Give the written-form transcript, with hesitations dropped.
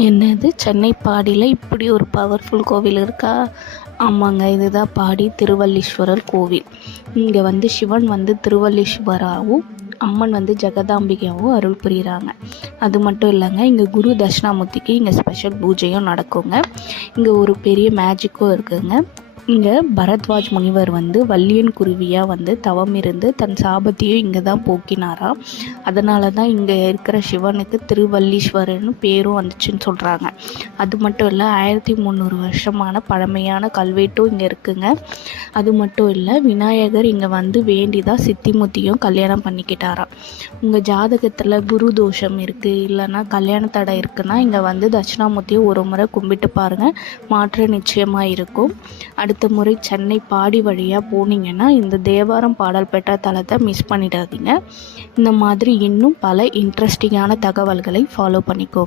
என்னது சென்னை பாடியில் இப்படி ஒரு பவர்ஃபுல் கோவில் இருக்கா? ஆமாங்க, இதுதான் பாடி திருவல்லீஸ்வரர் கோவில். இங்கே வந்து சிவன் வந்து திருவல்லீஸ்வராகவும் அம்மன் வந்து ஜெகதாம்பிகையாகவும் அருள் புரிகிறாங்க. அது மட்டும் இல்லைங்க, இங்கே குரு தட்சிணாமூர்த்திக்கு இங்கே ஸ்பெஷல் பூஜையும் நடக்குங்க. இங்கே ஒரு பெரிய மேஜிக்கும் இருக்குதுங்க. இங்கே பரத்வாஜ் முனிவர் வந்து வள்ளியன் குருவியாக வந்து தவம் இருந்து தன் சாபத்தையும் இங்கே தான் போக்கினாராம். அதனால தான் இங்கே இருக்கிற சிவனுக்கு திருவல்லீஸ்வரர்னு பேரும் வந்துச்சுன்னு சொல்கிறாங்க. அது மட்டும் இல்லை, 1300 வருஷமான பழமையான கல்வெட்டும் இங்கே இருக்குங்க. அது மட்டும் இல்லை, விநாயகர் இங்கே வந்து வேண்டிதான் சித்திமுத்தியும் கல்யாணம் பண்ணிக்கிட்டாராம். உங்கள் ஜாதகத்தில் குரு தோஷம் இருக்குது, இல்லைன்னா கல்யாண தடை இருக்குன்னா இங்கே வந்து தட்சிணாமூர்த்தியை ஒரு முறை கும்பிட்டு பாருங்கள், மாற்றம் நிச்சயமாக இருக்கும். அடுத்த முறை சென்னை பாடி வழியாக போனீங்கன்னா இந்த தேவாரம் பாடல் பெற்ற தலத்தை மிஸ் பண்ணிடாதீங்க. இந்த மாதிரி இன்னும் பல இன்ட்ரெஸ்டிங்கான தகவல்களை ஃபாலோ பண்ணிக்கோங்க.